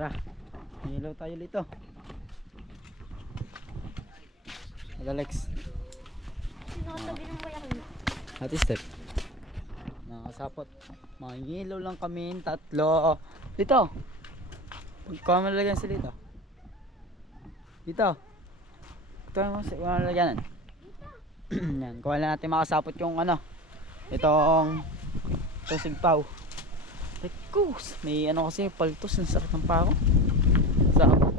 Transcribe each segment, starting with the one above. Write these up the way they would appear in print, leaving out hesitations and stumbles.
Tara, hilaw tayo dito. Hello Lex. Sinatabi ng bayan. Ate Step. Nakasapot. Mangilaw lang kami, tatlo. Dito. Kuha mo lalagyan sila dito. Dito. Ito mo sa lalagyanan. Yan, kuha lang natin makasapot yung ano. Itong sigpaw. Tekus, may ano kasi paltos, ang sakit ng pako. Sapot.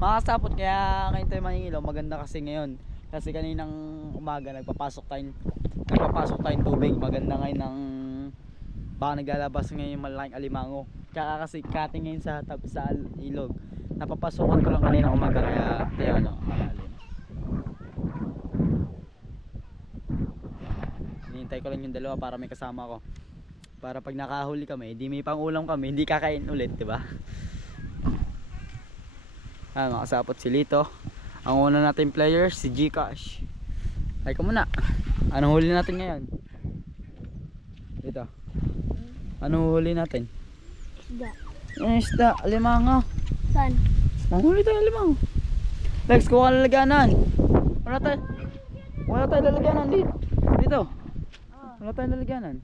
Makasapot kaya ngayon tayo mangingilaw, maganda kasi ngayon. Kasi kaninang umaga nagpapasok tayong tubig. Maganda ngayon ng baka naglalabas ngayon yung malaking alimango. Kaya kasi cutting ngayon sa ilog. Napapasokan ko lang kaninang umaga kaya ano, malalim. Hinihintay ko lang yung dalawa para may kasama ko. Para pag nakahuli kami, hindi may pangulam kami, hindi kakain ulit, 'di ba? Makasapot si Lito. Ang una natin player si Gcash. Ay ka muna. Anong huli natin ngayon? Dito. Anong huli natin? Isda. Yung isda, alimango. Saan? Manghuli tayo alimango. Lex, kuha ka lalagyanan. Wala tayo lalagyanan dito. Dito. Wala tayo lalagyanan.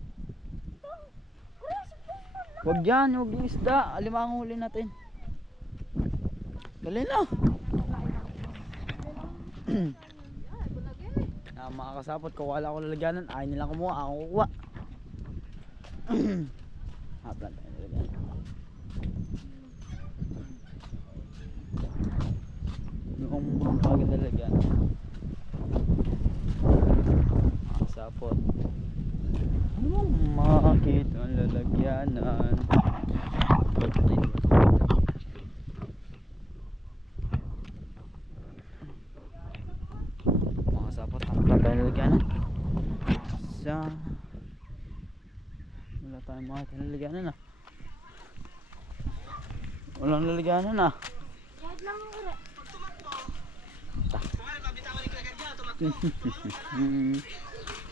Wag yan, wag yung isda. Alimango huli natin. Dali na. Makakasapot ko, wala akong lalagyanan. Ayaw nilang kumuha, ako kukuha. Haplan tayo lalagyanan. Yung mga pagod lalagyanan. Makakasapot. Ano makakita ang lalagyanan? Makakasapot ang pagod lalagyanan. Wala tayong makakita ang lalagyanan ah. Walang lalagyanan ah. Kahit lang ang ura.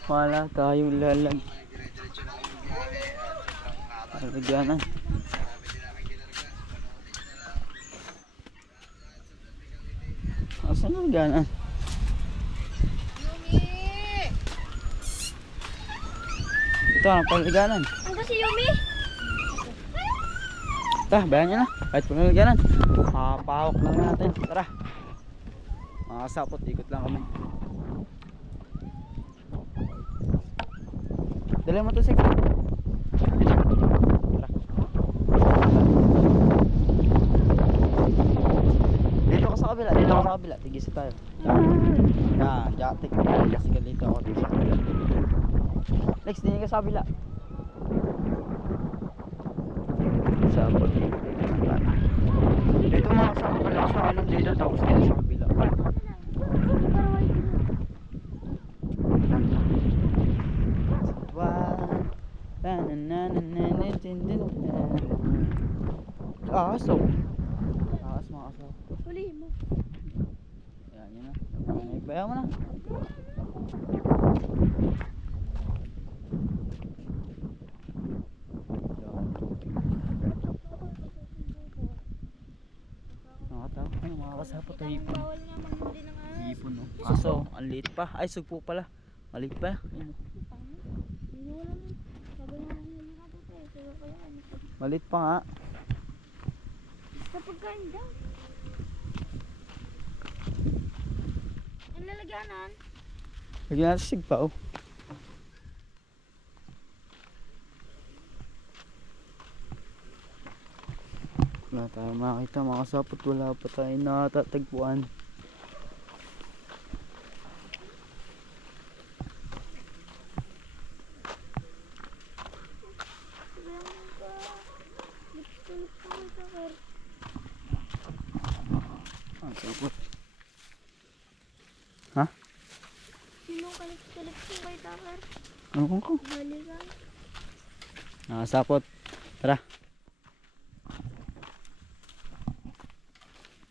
Wala tayong lalagyanan. Asan ang lalagyanan? Ito ang lalagyanan. Ando si Yumi? Tara, bayan nyo na. Kahit kung lalagyanan. Pahawak lang natin. Tara. Makasapot, ikot lang kami. Dali mo to, Sik. Tara. Dito ka sa kabila. Tigisa tayo. Yan, jatik. Kasi ka dito ako dito sa kabila. Lex, din ka sa kabila. Sapot. Dito mga kasama ka lang sa alam dito. Tapos dito sa kabila. Aso. Aas mga aso. Huli mo. Yan, yun na. Bayaw mo na. Nakatawa ka mga kasapot. Hipon. Bawal nga manghuli ng ahas. Hipon no. Aso, ang liit pa. Ay, sugpo pala. Maliit pa. Yan. Hindi wala mo. Sabi nga manghuli ka dito eh. Sabi ko yan. Maliit pa nga. Sa pagkain daw. Ang lalagyanan. Lagyan natin sigpaw. Wala tayo makita mga kasapot. Wala pa tayo natatagpuan. Ang sapot. Ha? Sino kalit-kalit yung kay Takar? Ano ko? Balikan. Nakasapot. Tara.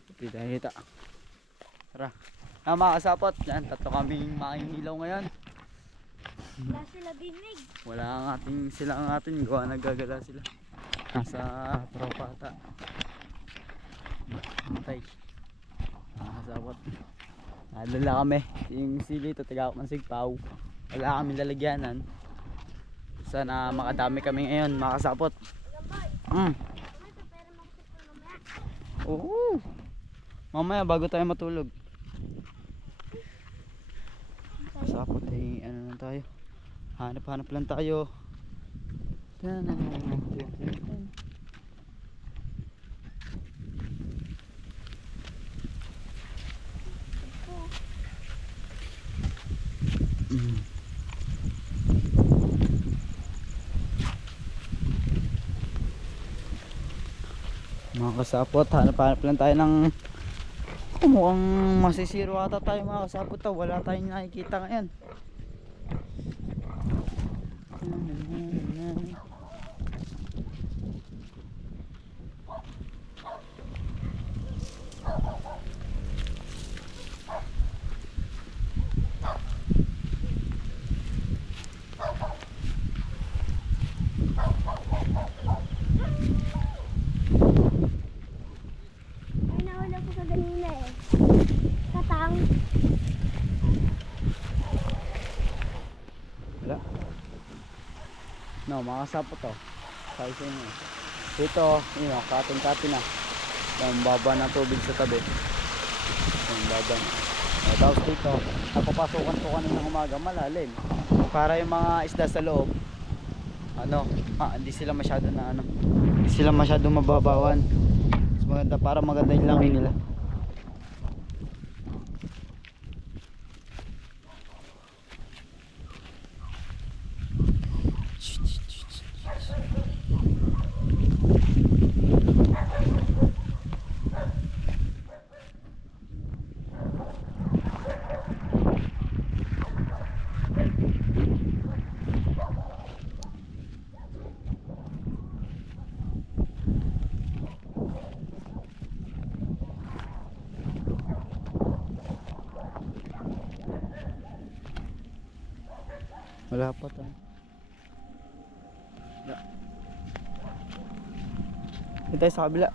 Hindi tayo kita. Tara. Mga kasapot. Yan, tatlo kaming makihilaw ngayon. Wala sila dinig. Wala sila ang ating gawa, nagagala sila. Nasa propata. Patay. Nakasabot. Nalala kami. Yung sili ito, taga ng sigpaw. Wala kami lalagyanan. Sana makadami kami ngayon, makasapot. Oo. Mamaya bago tayo matulog. Sapot eh, ano lang tayo. Hanap-hanap lang tayo. Mga kasapot, hanap-hanap lang tayo ng mukhang masisiro ata tayo mga kasapot. Wala tayong nakikita ngayon. Ay, nahula ko sa ganina eh. Katang. Wala. No, mga kasapot to. Sabi sa inyo. Dito, yun o, katin-katin na. Yung baba ng tubig sa tabi. Yung baba na. Tapos dito, napapasukan ko kanina umaga, malalim. Para yung mga isda sa loob, hindi sila masyado na hindi sila masyado mababawan. Mas maganda, para maganda yung langin nila. Wala pa tayo. Dito tayo sa kabila.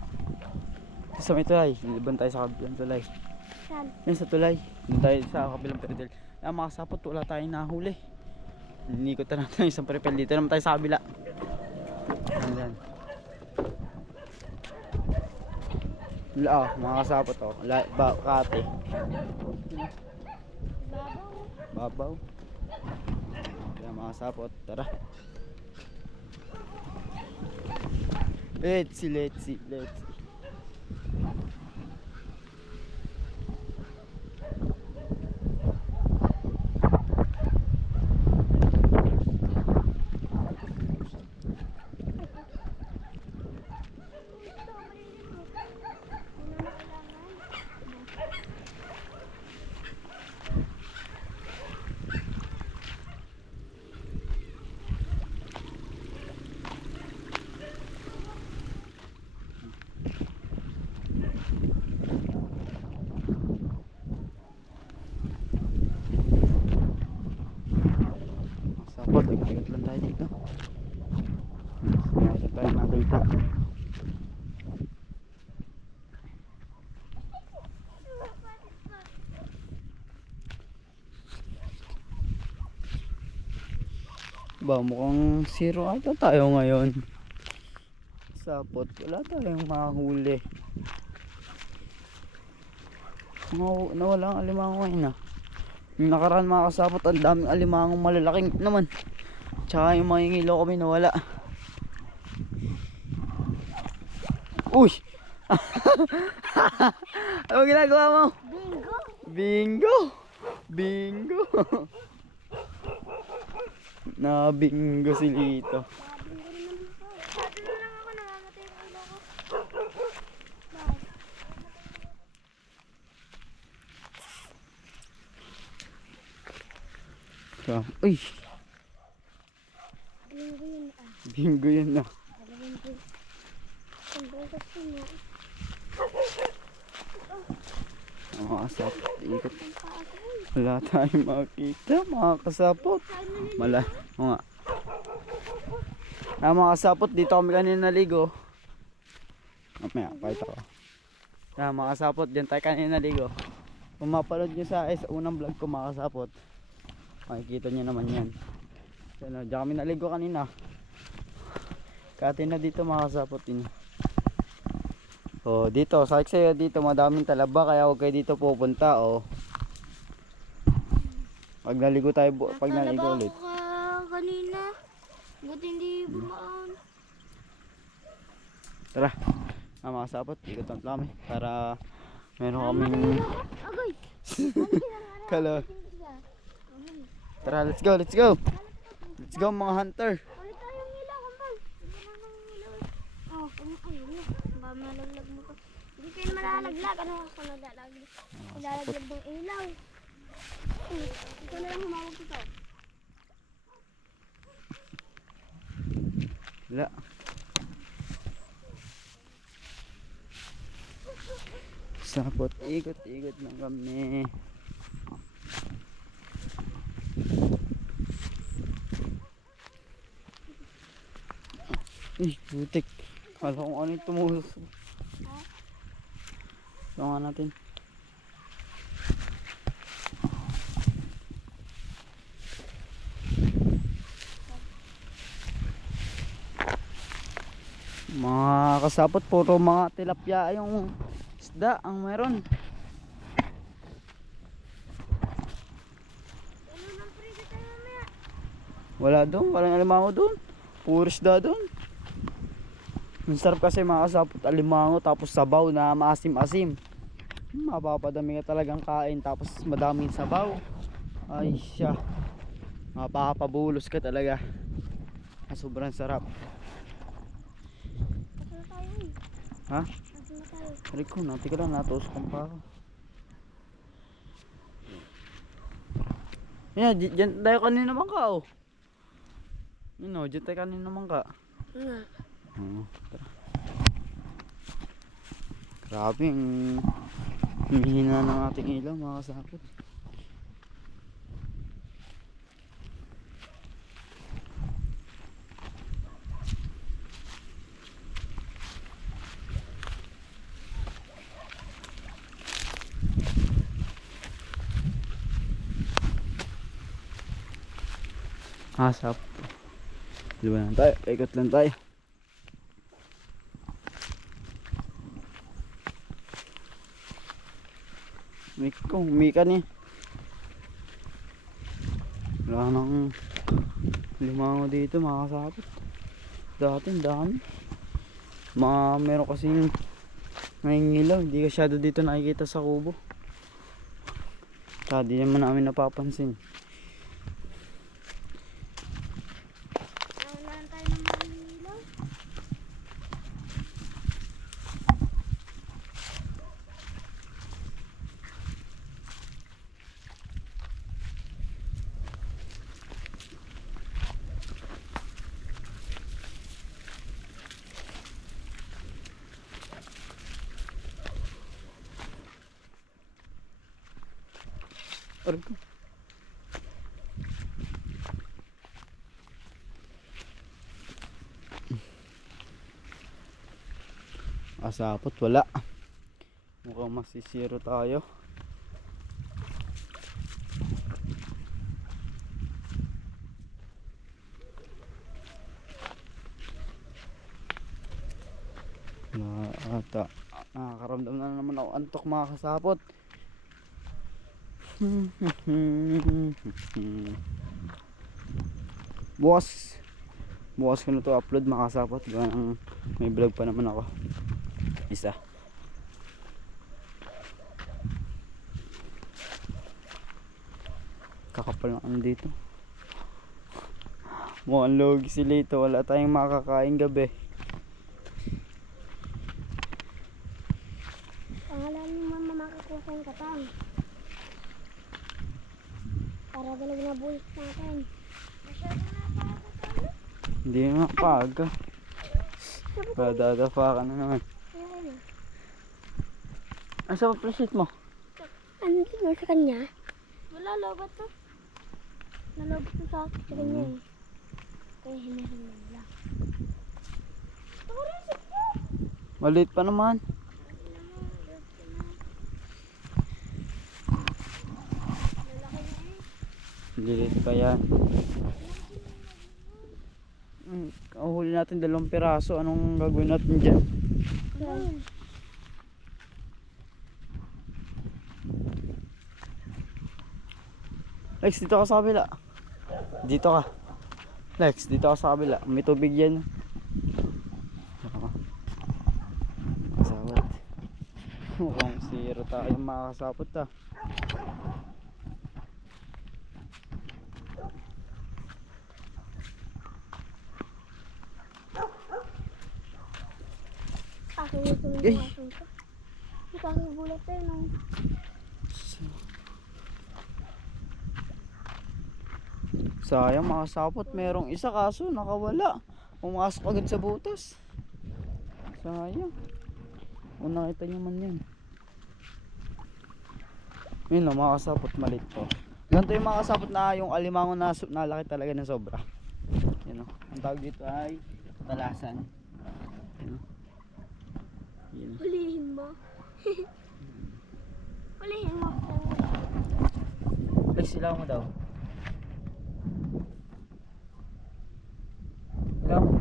Dito sa may tulay. Liban tayo sa kabilang tulay. Saan? Yan sa tulay. Dito tayo sa kabilang peripel. Mga kasapot, wala tayong nahuli. Inikot na natin isang peripel. Dito naman tayo sa kabila. Ayan. Mga kasapot oh. Kate. Babaw. Kaya mga sapot, tara. Let's see. Sapot, ikot lang tayo dito. Saan tayo nakita? Mukhang zero ata tayo ngayon. Sapot, wala tayong mahuli. Nawala ang alimango ngayon Yung nakaraan mga kasapot, ang daming alimangong malalaking naman. Tsaka yung mga ngilo kami nawala. Uy! Ano ginagawa mo? Bingo! Na-bingo si Lito. Sabi mo lang ako, namamatay yung ulo ko. Uy! Bingo yun Bingo yun na. Bingo. Ang beses ko na. Mga kasapot, ikot. Wala tayong makita mga kasapot. Oo nga. Mga kasapot, dito kami kanina naligo. Mamaya, pakita ko. Yan mga kasapot, dyan tayo kanina naligo. Kung mapanood nyo sa unang vlog ko mga kasapot, makikita nyo naman yan. Yan, dyan kami naligo kanina. Kati na dito mga kasapot din. Oh, dito, sakit sa'yo dito, madaming talaba kaya huwag kayo dito pupunta. Oh. Pag naligo tayo, pag naligo ulit. Nakalaba ako kanina. Buti hindi bumaan. Tara, mga kasapot, ikot lang kami para meron kaming Agay! kala. Tara, let's go, let's go. Let's go mga hunter. Ulit tayong ilaw, kambal. Hindi na nang ilaw. Oh, ayun na. Baka malaglag mo to. Hindi kayo malalaglag. Ano ako nalalaglag? Ilalaglag ng ilaw. Ikaw na lang humawag ito. Wala. Sapot, ikot-ikot lang kami. Ih, butik. Kala kung ano yung tumulos. Tungan natin. Mga kasapot, puro mga tilapia yung isda ang meron. Ano nang prito tayo mamaya? Wala doon, walang alimango doon. Puro isda doon. Ang sarap kasi mga kasapot, alimango tapos sabaw na maasim-asim. Mapapadami ka talagang kain tapos madaming sabaw. Ay siya, mapapabulos ka talaga. Sobrang sarap. Asa na tayo eh? Ha? Asa na tayo? Rico, natin ka lang, natusukan pa ako. Yan, dyan tayo kanina naman ka oh. Yun o, dyan tayo kanina naman ka. Nga. Tara. Grabe, ang hihina ng ating ilaw mga kasapot. Asap. Diba lang tayo? Paikot lang tayo. Mika ni. Wala nang limango dito mga kasapot. Dati dami. Meron kasing nangingilaw. Hindi kasyado dito nakikita sa kubo. Kaya di naman namin napapansin. Nawalaan tayo ng mga ilaw. Aray ko. Asapot wala. Mukhang masisiro tayo. Nakakaramdam na naman ako antok mga kasapot. Bukas ko na to upload mga kasapot. May vlog pa naman ako isa. Kakapal na dito. Mukhang logi sila ito. Wala tayong makakain gabi. Pangalan mo mama makakuha yung katang. Para dalag na bulis natin. Masyado na para tayo. Hindi nga paga. Dadadafa ka na naman. Ayun. Asa pa preset mo? Ano dito sa kanya? Wala, lobat to. Nalobat to sa kanya eh. Kaya hinahin mo lang. Maliit pa naman. Maliliit pa yan. Huli natin 2 piraso. Anong gagawin natin dyan? Yan. Lex, dito ka sa kabila. Dito ka. Lex, dito ka sa kabila. May tubig yan. Kasapot. Mukhang zero tayo makakasapot ah. Akin yung sumigawasan ko. Nakakibulat tayo nung... Sayang makasapot. Merong isa kaso nakawala. Pumasok agad sa butas. Sayang. Kung nakita nyo man yan. Yun lang, makasapot malit to. Ganito yung makasapot na yung alimango na nalaki talaga ng sobra. Yun o. Ang tawag dito ay talasan. Yun o. Yun o. Hulihin mo. Hulihin mo. Lex, ilaw mo daw. Ilaw mo.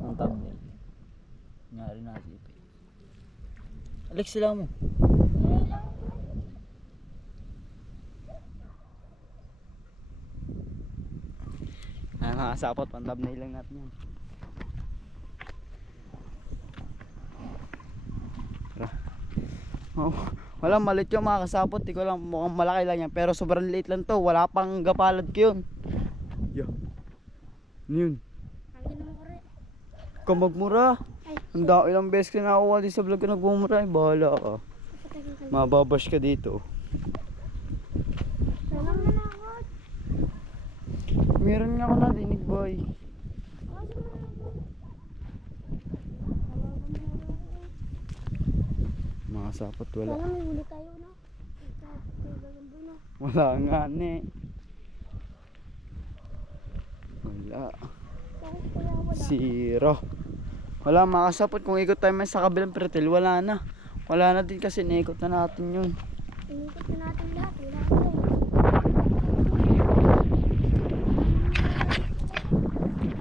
Ang thumbnail. Nangyari na sipin. Alex, ilaw mo. Nakakasapot, pang thumbnail lang natin yan. Tara. Oh, wala, malit yung mga kasapot. Di ko lang, mukhang malaki lang yan. Pero sobrang liit lang to. Wala pang gapalad ko yun. Yo. Ano yun? Hangin naman ko rin. Kamagmura. Ay, Ang ilang beses ka nakakuha din sa vlog ko nagmumura. Bahala ka. patagin ka. Mababash ka dito. Salam na ako. Meron nga ako nadinig, boy. Mga sapot, wala. Salam, may huli tayo na. May gagamba na. Wala nga, ne. Wala. Bakit kaya wala? Zero. Wala, mga sapot. Kung ikot tayo may sa kabilang pretel, wala na. Wala na din kasi naikot na natin yun. Inikot na natin lahat. Wala tayo.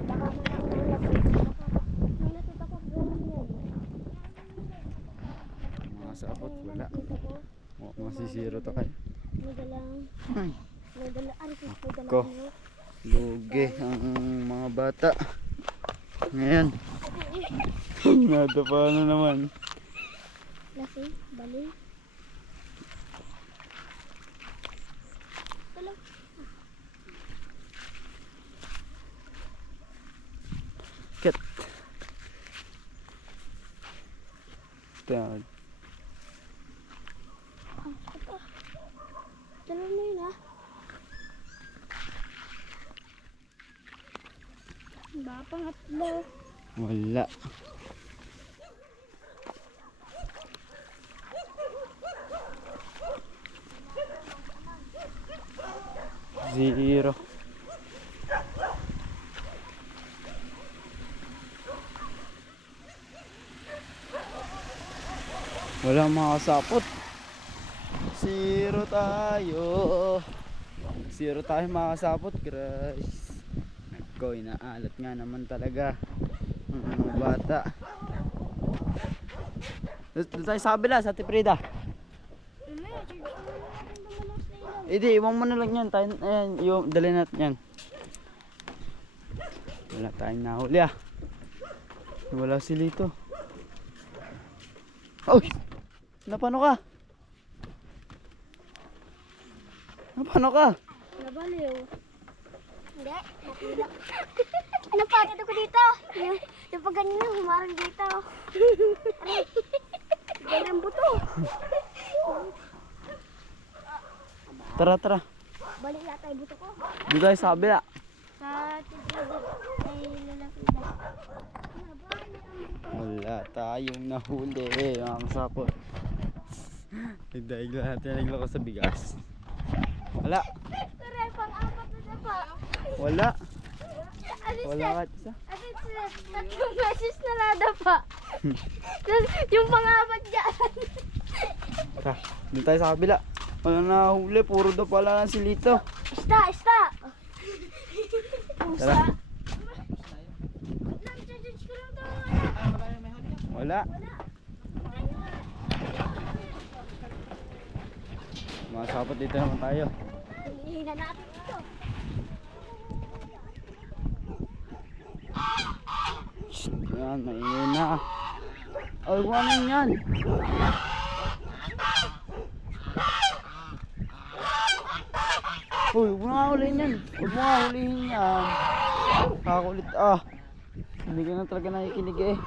Baka may nakita ko. Ganun yan. Mga sapot, wala. Nakita ko. Masisiro to kayo. May dalang. May dalang. Ano may dalang Ko. ano? Lugi ang mga bata. Ngayon. Nadapa na naman. Lasing. Bali. Dalang. Ket. Tawag. Ang sakit ah. Dalang na yun ah. Ba, pangatlo. Wala. Zero. Wala makasapot. Zero tayo. Zero tayo makasapot, guys. Nako, inaalat nga naman talaga ang mga bata. Doon tayo sa kabila, sa Tiprida. Mamaya, charge mo na natin dumalas na ilan. Hindi, iwan mo na lang yan. Tayo, ayan, yung, dali natin yan. Wala tayong nahuli ah. Wala si Lito. Uy! Napano ka? Napano ka? Nabaliw. Hindi, nakula. Ano pa? Dito ko dito. Yung pag ganyan na, humarang dito. Ganyan buto. Tara, tara. Balik na tayo buto ko. Dito tayo sa kabila. Sa tigil ay lalaki na. Wala tayong nahuli mga kasapot. Nagdaig lahat yan, naglako sa bigas. Wala. Kare, pang-apat na na pa. Wala. Ano Wala kahit isa. Ano siya? Tatlong beses na lada pa. Tapos yung pang-apat dyan. Tara, dito tayo sa kabila. Wala nahuli, puro daw pala lang si Lito. Ista! Pusa. Tara. Nag-judge ko lang to. Wala. Mga sapot dito naman tayo. Hinihinan natin ito. Yan, maingay na. Ay, ano yan? Uy, huwag mo nga hulihin yan. Huwag mo nga hulihin yan. Kakakulit Hindi ka na talaga nakikinig eh.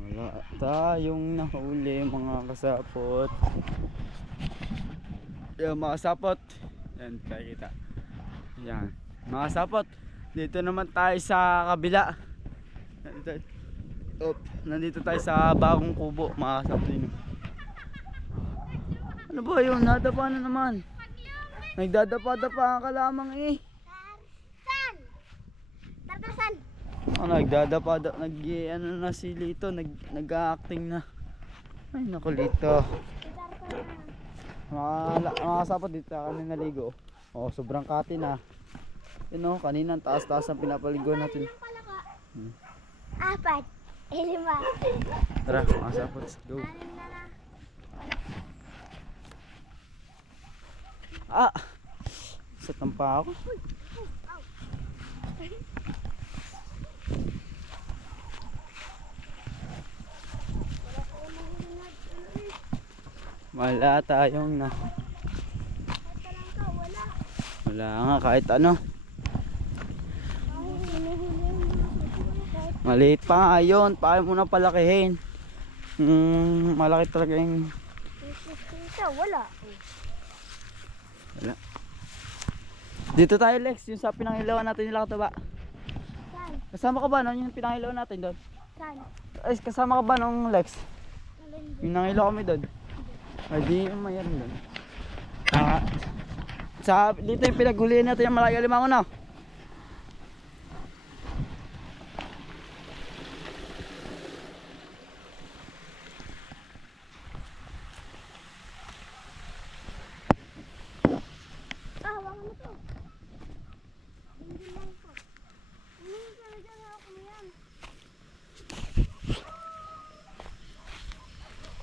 Wala tayong nahuli mga kasapot. Yan mga kasapot. Yan, kita. Yan. Mga kasapot. Dito naman tayo sa kabila. Nandito tayo sa bagong kubo mga kasapot din. Ano ba yun? Nadapa na naman. Nagdadapa-dapa ka lamang eh. Tarsan! Tartasan! Nagdadapa, ano na si Lito, nag-acting na. Ay naku Lito. Mga kasapot dito kami naligo. Sobrang kati na. Yun kanina taas-taas ang pinapaligo natin. 4, 5. Tara mga kasapot, let's go. Sa tampa ako. Wala tayong na. Wala nga kahit ano. Maliit pa nga yun. Paano mo na palakihin? Malaki talaga yung... Wala. Wala. Dito tayo Lex, yung sa pinangilawan natin nila kataba. Saan? Kasama ka ba nung yung pinangilawan natin doon? Saan? Ay, kasama ka ba nung Lex? Nalindi. Yung nangilaw kami doon. Ay, di yung mayroon doon. Dito yung pinaghulihan natin yung malaki alimango na. Hawakan mo to. Hindi lang po. Hindi talaga na ako yan.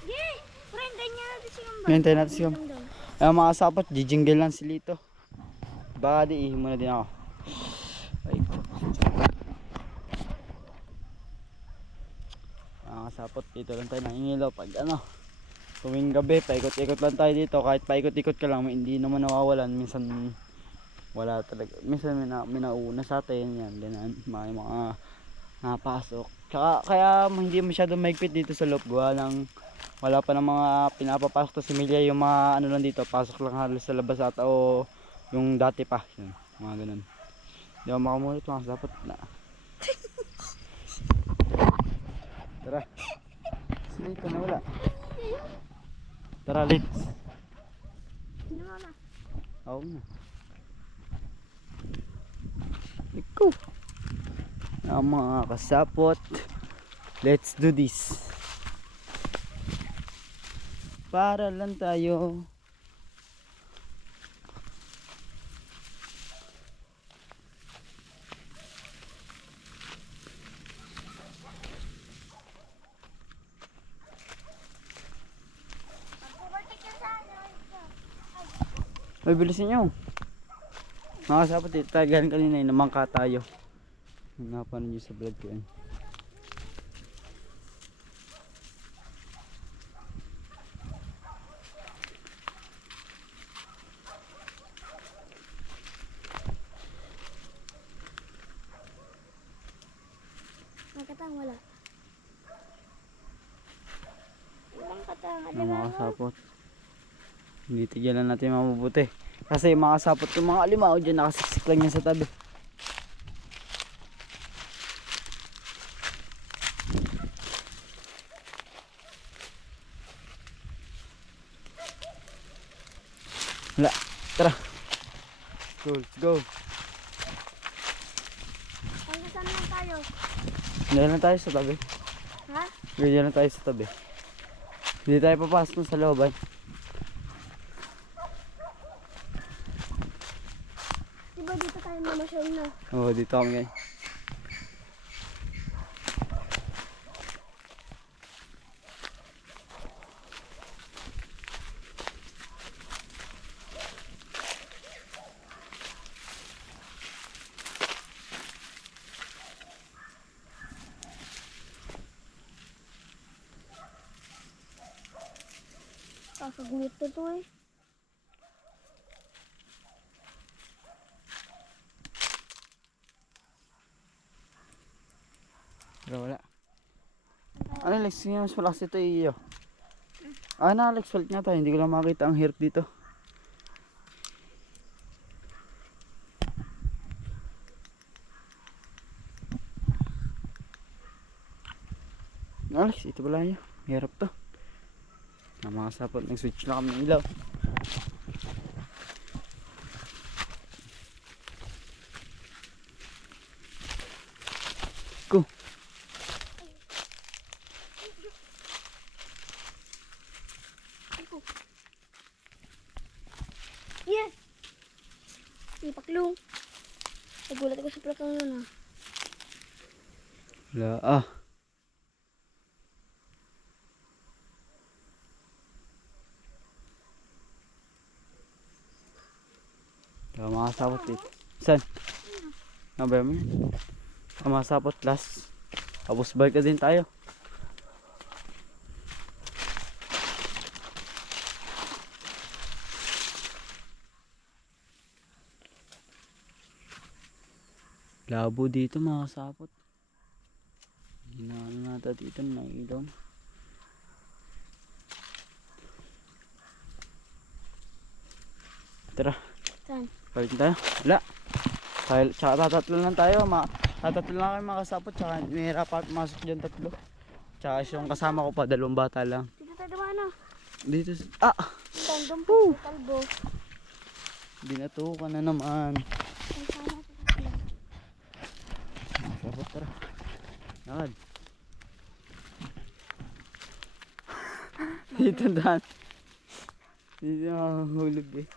Yay! Prendan niya natin si Kambal. Hintayin natin si Kambal. Mga kasapot, jijingle lang si Lito. Baka di ihim muna din ako. Ay. Mga kasapot, dito lang tayo nangingilaw pag tuwing gabi, paikot-ikot lang tayo dito. Kahit paikot-ikot ka lang, hindi naman nawawalan. Minsan wala talaga. Minsan may nauna sa atin. Yan, ganun. Mga napasok. Kaya hindi masyadong mahigpit dito sa loob. Wala pa ng mga pinapapasok to si Milya. Yung mga ano lang dito, pasok lang halos sa labas ata o yung dati pa. Yun, mga ganun. Hindi ako makamulit mga dapat na. Tara. Dito na wala. Tara, Litz. Hindi mo na. Oo na. Ikaw. Mga kasapot. Let's do this. Para lang tayo. Ay, bilisin nyo. Mga kasapot, galing kanina namangka tayo. Napanood nyo sa vlog ko yun. Magkatang wala. Walang katang. Mga kasapot. Hindi tigilan natin mabubuti. Kasi yung mga kasapot, yung mga alimaw dyan nakasiksik lang yan sa tabi. Wala. Tara. Let's go. Hanggang saan lang tayo? Ganyan lang tayo sa tabi. Ha? Ganyan lang tayo sa tabi. Hindi tayo papasok sa looban. Diba dito tayo mamasyal na? Oo, dito kami ngayon. Kakagumit na to eh. Pero wala. Ano Alex, nga mas malakas ito iyo. Ah na Alex, fault nga tayo. Hindi ko lang makita ang hirp dito. Alex, ito pala yun. Hirap to. Na mga sapot, nag-switch na kami ng ilaw. Go. Yes! Ipaklong. Nagulat ako sa plakang yun ah. Wala ah. Wala mga sapot dito. Saan? Nabaya mo yun? Mga sapot last. Tapos balik na din tayo. Labo dito mga sapot. Hinaano natin dito na ilaw. Tara, Saan? balik na tayo. Wala. Tsaka tatatlo lang tayo. Tatatlo lang kayo mga kasapot. Tsaka nihirap at masok dyan tatlo. Tsaka yung kasama ko pa, 2 bata lang. Dito tayo dumaan ah. Dito. Ah! Tandong po sa kalbo. Binatukan na naman. Ang sana sa tatlo. Kasapot, tara. Nakad. Dito daan. Dito nakahulog eh.